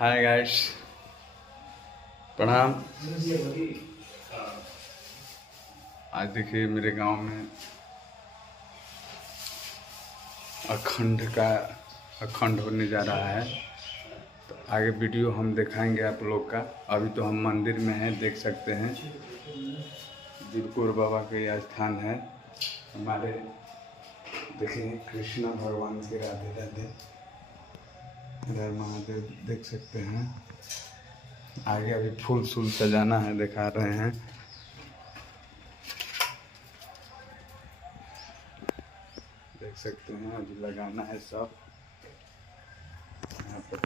Hi guys, प्रणाम। आज देखिए मेरे गांव में अखंड होने जा रहा है। तो आगे वीडियो हम दिखाएंगे आप लोग का। अभी तो हम मंदिर में हैं, देख सकते हैं। वीरपुर बाबा का यह स्थान है। हमारे देखिए कृष्ण भगवान के राधे राधे इधर महादेव देख सकते हैं। आगे अभी फूल सूल सजाना है, दिखा रहे हैं। देख सकते हैं अभी लगाना है सब। यहाँ पर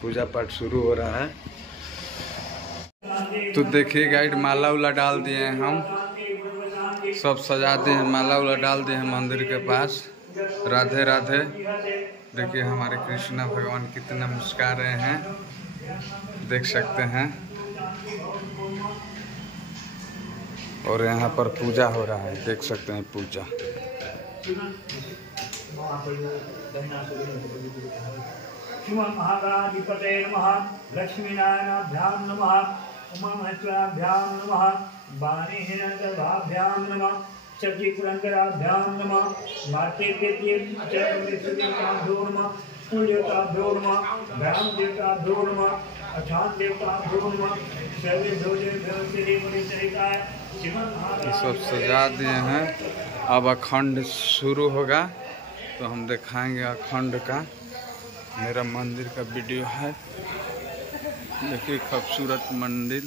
पूजा पाठ शुरू हो रहा है। तो देखिए गाइड, माला उला डाल दिए हैं हम, सब सजा दिए हैं, माला उला डाल दिए हैं मंदिर के पास। राधे राधे। देखिए हमारे कृष्णा भगवान कितना मुस्कुरा रहे हैं, देख सकते हैं। और यहाँ पर पूजा हो रहा है, देख सकते हैं पूजा। महागणाधिपतये नमः, लक्ष्मीनारायणाभ्यां नमः, उमामहेश्वराभ्यां नमः, वाणीहीनगर्भाभ्यां नमः, सच्चिपुरन्दराभ्यां नमः, मातृदेवताभ्यो नमः, कुलदेवताभ्यो नमः, ब्रह्मदेवताभ्यो नमः, अशांतदेवताभ्यो नमः, ये सब सजा दिए हैं। अब अखंड शुरू होगा तो हम दिखाएंगे अखंड का। मेरा मंदिर का वीडियो है, देखिए खूबसूरत मंदिर।